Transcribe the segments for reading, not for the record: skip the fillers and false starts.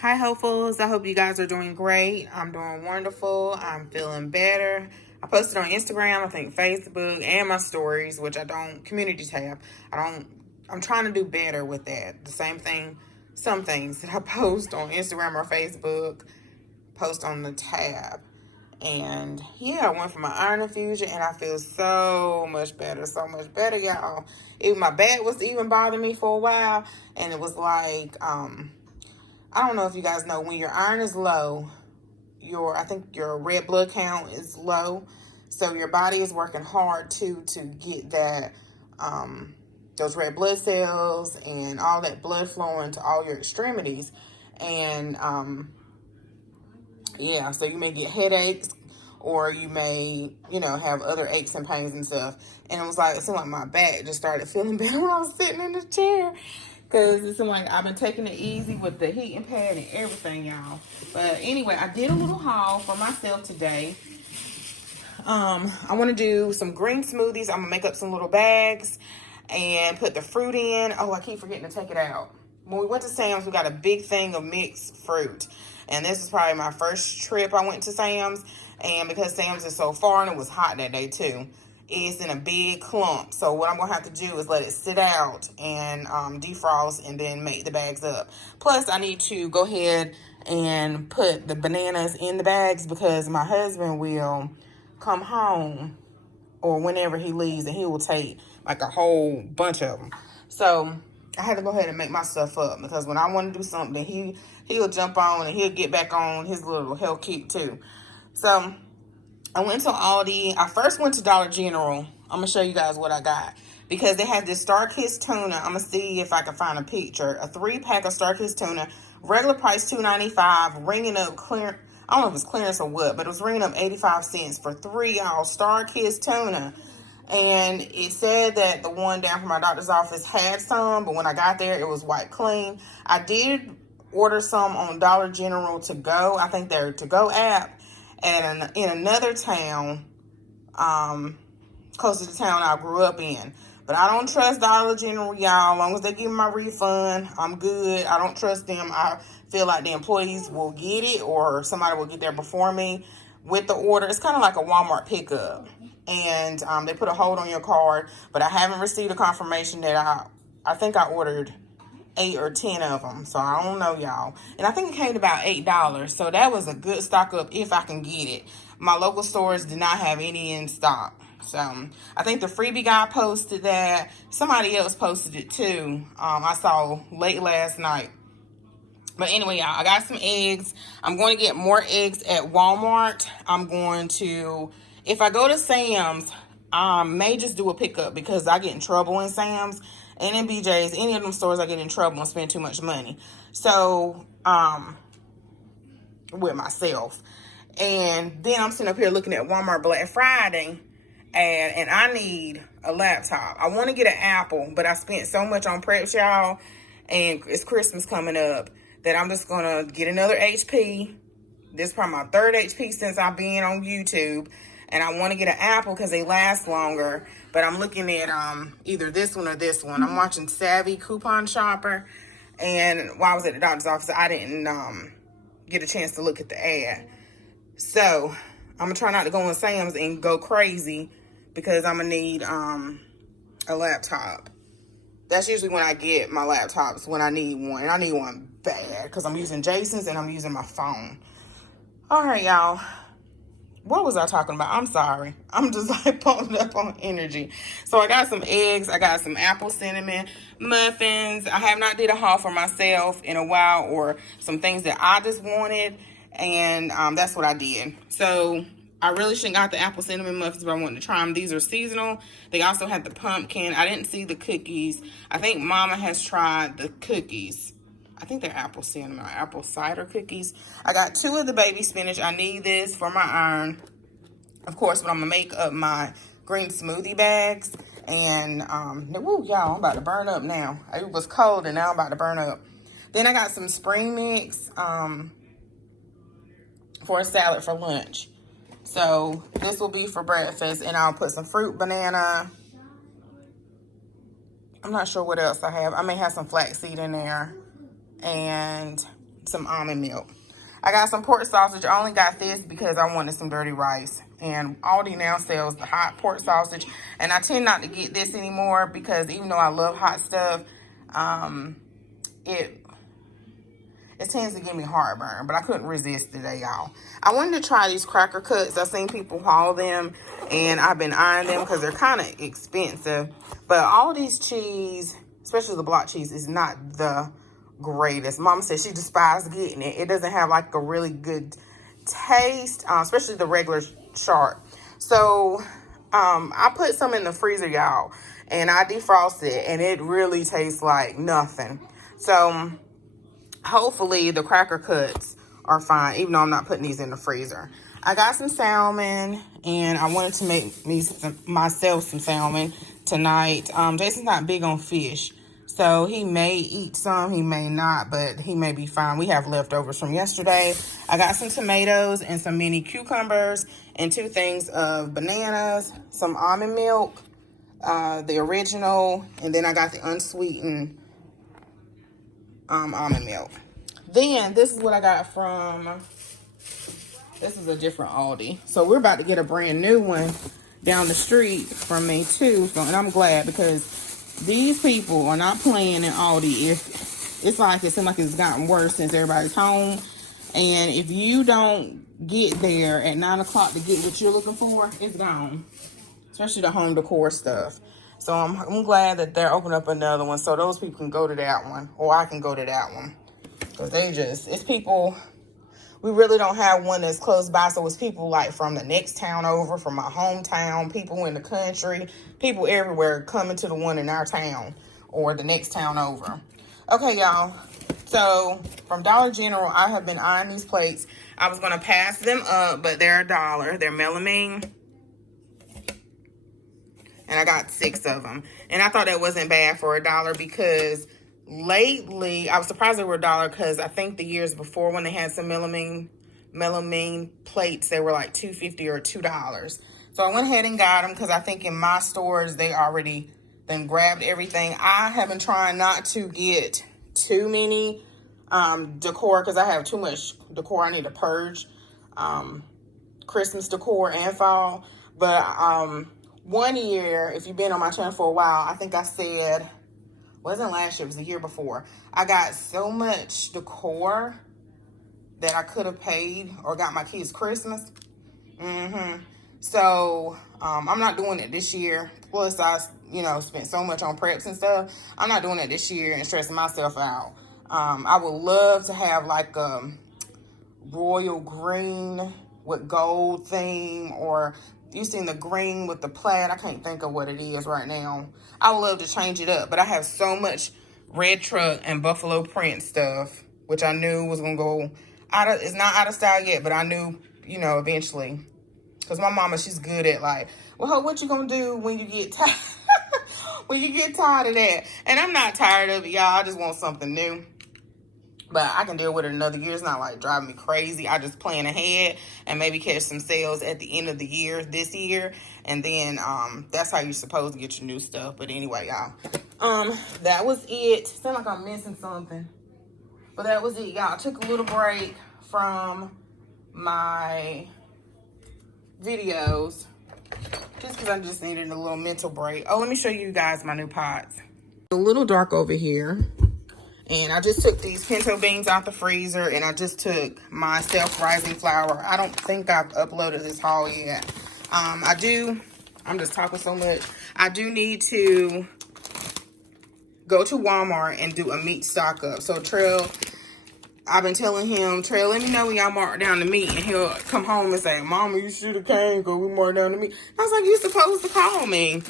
Hi, hopefuls. I hope you guys are doing great. I'm doing wonderful. I'm feeling better. I posted on Instagram, I think Facebook, and my stories, which I don't, community tab. I'm trying to do better with that. The same thing, some things that I post on Instagram or Facebook, post on the tab. And yeah, I went for my iron infusion and I feel so much better, y'all. Even my back was even bothering me for a while. And it was like, I don't know if you guys know, when your iron is low, I think your red blood count is low. So your body is working hard to get that, those red blood cells and all that blood flowing to all your extremities. And, yeah, so you may get headaches, or you may, have other aches and pains and stuff. And it seemed like my back just started feeling better when I was sitting in the chair. Because it seemed like I've been taking it easy with the heating pad and everything, y'all. But anyway, I did a little haul for myself today. I want to do some green smoothies. I'm going to make up some little bags and put the fruit in. Oh, I keep forgetting to take it out. When we went to Sam's, we got a big thing of mixed fruit. And this is probably my first trip I went to Sam's. And because Sam's is so far and it was hot that day too, it's in a big clump. So what I'm going to have to do is let it sit out and defrost and then make the bags up. Plus, I need to go ahead and put the bananas in the bags because my husband will come home or whenever he leaves and he will take like a whole bunch of them. So I had to go ahead and make my stuff up because when I want to do something, he'll jump on and he'll get back on his little hell kick too. So I went to Aldi. I first went to Dollar General. I'm going to show you guys what I got. Because they had this Star-Kissed tuna. I'm going to see if I can find a picture. A 3-pack of Star-Kissed tuna. Regular price $2.95. Ringing up clearance. I don't know if it's clearance or what. But it was ringing up 85 cents for 3 y'all Star-Kissed tuna. And it said that the one down from my doctor's office had some. But when I got there, it was wiped clean. I did order some on Dollar General to go. I think their to-go app. And in another town, close to the town I grew up in. But I don't trust Dollar General, y'all. As long as they give me my refund, I'm good. I don't trust them. I feel like the employees will get it or somebody will get there before me with the order. It's kind of like a Walmart pickup. And they put a hold on your card. But I haven't received a confirmation that I think I ordered 8 or 10 of them, so I don't know, y'all. And I think it came to about $8, so that was a good stock up if I can get it. My local stores did not have any in stock, so I think the freebie guy posted that. Somebody else posted it too. I saw late last night. But anyway, y'all, I got some eggs. I'm going to get more eggs at Walmart. I'm going to, if I go to Sam's, I may just do a pickup because I get in trouble in Sam's and in BJ's. Any of them stores I get in trouble and spend too much money. So, with myself. And then I'm sitting up here looking at Walmart Black Friday and I need a laptop. I want to get an Apple, but I spent so much on preps, y'all, and it's Christmas coming up, that I'm just going to get another HP. This is probably my 3rd HP since I've been on YouTube. And I want to get an Apple because they last longer. But I'm looking at either this one or this one. I'm watching Savvy Coupon Shopper. And while I was at the doctor's office, I didn't get a chance to look at the ad. So I'm going to try not to go on Sam's and go crazy because I'm going to need a laptop. That's usually when I get my laptops, when I need one. And I need one bad because I'm using Jason's and I'm using my phone. All right, y'all. What was I talking about? I'm sorry. I'm just like pumped up on energy. So I got some eggs. I got some apple cinnamon muffins. I have not did a haul for myself in a while, or some things that I just wanted. And that's what I did. So I really shouldn't got the apple cinnamon muffins, but I wanted to try them. These are seasonal. They also had the pumpkin. I didn't see the cookies. I think Mama has tried the cookies. I think they're apple cinnamon or apple cider cookies. I got 2 of the baby spinach. I need this for my iron. Of course, when I'm going to make up my green smoothie bags. And, woo, y'all, I'm about to burn up now. It was cold and now I'm about to burn up. Then I got some spring mix for a salad for lunch. So this will be for breakfast. And I'll put some fruit, banana. I'm not sure what else I have. I may have some flaxseed in there. And some almond milk. I got some pork sausage. I only got this because I wanted some dirty rice. And Aldi now sells the hot pork sausage. And I tend not to get this anymore because even though I love hot stuff, it tends to give me heartburn. But I couldn't resist today, y'all. I wanted to try these cracker cuts. I've seen people haul them. And I've been eyeing them because they're kind of expensive. But Aldi's cheese, especially the block cheese, is not the greatest. Mama said she despised getting it. It doesn't have like a really good taste, especially the regular sharp. So I put some in the freezer, y'all, and I defrosted it, and it really tastes like nothing. So hopefully the cracker cuts are fine, even though I'm not putting these in the freezer. I got some salmon, and I wanted to make myself some salmon tonight. Jason's not big on fish, so he may eat some, he may not, but he may be fine. We have leftovers from yesterday. I got some tomatoes and some mini cucumbers and 2 things of bananas, some almond milk, the original, and then I got the unsweetened almond milk. Then this is what I got from, this is a different Aldi. So we're about to get a brand new one down the street from me too. So, and I'm glad because these people are not playing in Aldi. It's like, it seems like it's gotten worse since everybody's home. And if you don't get there at 9 o'clock to get what you're looking for, it's gone. Especially the home decor stuff. So I'm glad that they're opening up another one so those people can go to that one. Or I can go to that one. Because it's people, we really don't have one that's close by. So it's people like from the next town over, from my hometown, people in the country, people everywhere coming to the one in our town or the next town over. Okay, y'all. So from Dollar General, I have been eyeing these plates. I was going to pass them up, but they're $1. They're melamine. And I got 6 of them. And I thought that wasn't bad for $1 because lately, I was surprised they were $1 because I think the years before when they had some melamine plates, they were like $2.50 or $2. So I went ahead and got them because I think in my stores, they already then grabbed everything. I have been trying not to get too many decor because I have too much decor. I need to purge Christmas decor and fall. But one year, if you've been on my channel for a while, I think I said, wasn't last year, it was the year before. I got so much decor that I could have paid or got my kids Christmas. So I'm not doing it this year. Plus I, spent so much on preps and stuff. I'm not doing it this year and stressing myself out. I would love to have like a royal green with gold theme, or you seen the green with the plaid. I can't think of what it is right now. I would love to change it up, but I have so much red truck and buffalo print stuff, which I knew was gonna go out of, it's not out of style yet, but I knew, eventually. Because my mama, she's good at like, well, what you gonna do when you get tired? When you get tired of that? And I'm not tired of it, y'all. I just want something new. But I can deal with it another year. It's not like driving me crazy. I just plan ahead and maybe catch some sales at the end of the year, this year. And then that's how you're supposed to get your new stuff. But anyway, y'all. That was it. Seems like I'm missing something. But that was it, y'all. I took a little break from my videos. Just because I just needed a little mental break. Oh, let me show you guys my new pots. A little dark over here. And I just took these pinto beans out the freezer, and I just took my self-rising flour. I don't think I've uploaded this haul yet. I'm just talking so much. I do need to go to Walmart and do a meat stock up. So Trail, I've been telling him, Trail, let me know when y'all mark down the meat. And he'll come home and say, Mama, you should have came because we marked down the meat. I was like, you supposed to call me.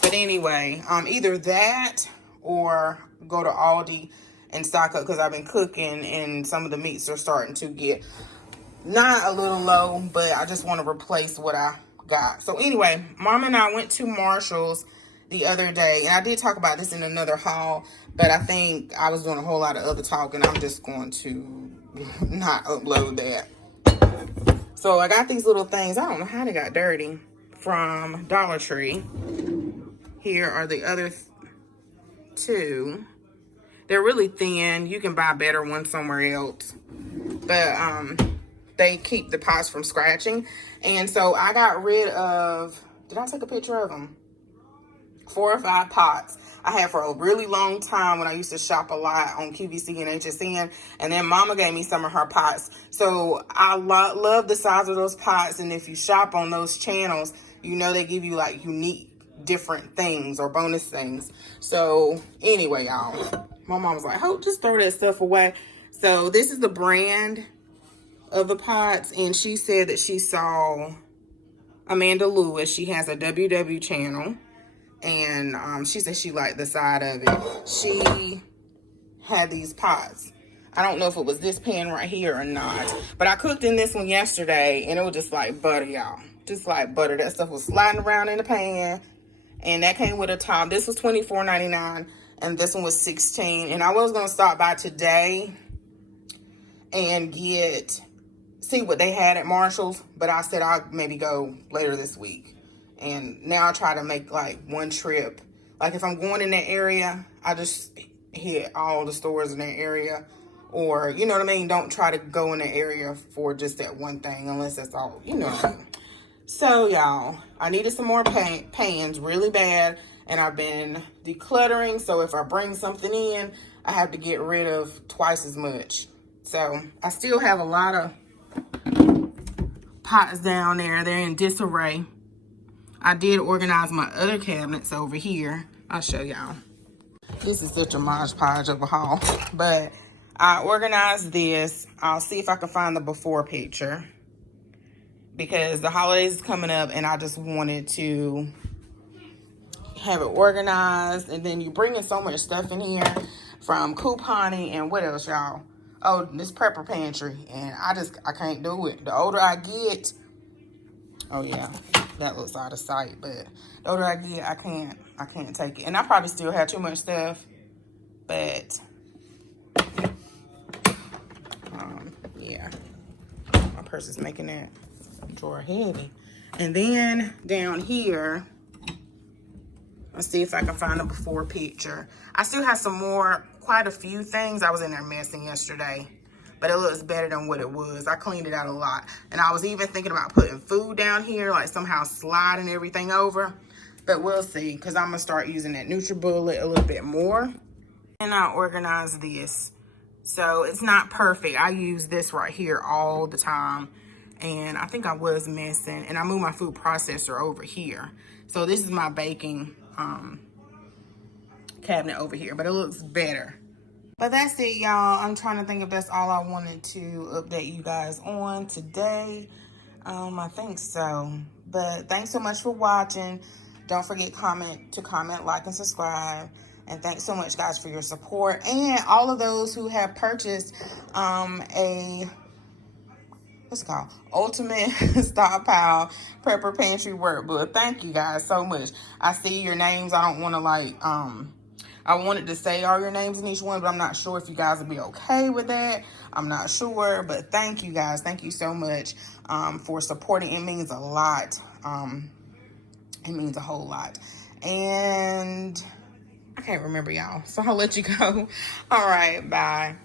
But anyway, either that or go to Aldi and stock up because I've been cooking and some of the meats are starting to get not a little low, but I just want to replace what I got. So anyway, Mom and I went to Marshall's the other day, and I did talk about this in another haul, but I think I was doing a whole lot of other talking. I'm just going to not upload that. So I got these little things. I don't know how they got dirty, from Dollar Tree. Here are the other two. They're really thin. You can buy better ones somewhere else. But they keep the pots from scratching. And so I got rid of, did I take a picture of them? 4 or 5 pots I had for a really long time when I used to shop a lot on QVC and HSN. And then Mama gave me some of her pots. So I love the size of those pots. And if you shop on those channels, you know they give you like unique different things or bonus things. So anyway, y'all, my mom was like, oh, just throw that stuff away. So this is the brand of the pots. And she said that she saw Amanda Lewis. She has a WW channel. And she said she liked the side of it. She had these pots. I don't know if it was this pan right here or not. But I cooked in this one yesterday, and it was just like butter, y'all. Just like butter. That stuff was sliding around in the pan. And that came with a top. This was $24.99, and this one was $16. And I was going to stop by today and see what they had at Marshall's. But I said I'll maybe go later this week. And now I try to make like one trip. Like if I'm going in that area, I just hit all the stores in that area. Or, you know what I mean? Don't try to go in the area for just that one thing unless that's all, you know what I mean? So, y'all, I needed some more pans really bad. And I've been decluttering. So if I bring something in, I have to get rid of twice as much. So I still have a lot of pots down there. They're in disarray. I did organize my other cabinets over here. I'll show y'all. This is such a Mod Podge of a haul. But I organized this. I'll see if I can find the before picture. Because the holidays is coming up and I just wanted to have it organized. And then you bring in so much stuff in here from couponing and what else, y'all? Oh, this prepper pantry. And I can't do it. The older I get, oh yeah, that looks out of sight, but the older I get, I can't take it. And I probably still have too much stuff, but yeah, my purse is making that drawer heavy. And then down here, let's see if I can find a before picture. I still have some more, quite a few things. I was in there messing yesterday, but it looks better than what it was. I cleaned it out a lot. And I was even thinking about putting food down here, like somehow sliding everything over. But we'll see, because I'm going to start using that NutriBullet a little bit more. And I organize this. So it's not perfect. I use this right here all the time. And I think I was messing. And I moved my food processor over here. So this is my baking cabinet over here. But it looks better. But that's it, y'all. I'm trying to think if that's all I wanted to update you guys on today. I think so. But thanks so much for watching. Don't forget to comment, like, and subscribe. And thanks so much, guys, for your support. And all of those who have purchased what's it called? Ultimate Stockpile Prepper Pantry Workbook. Thank you guys so much. I see your names. I don't want to I wanted to say all your names in each one, but I'm not sure if you guys will be okay with that. I'm not sure, but thank you guys. Thank you so much for supporting. It means a lot. It means a whole lot. And I can't remember, y'all. So I'll let you go. All right, bye.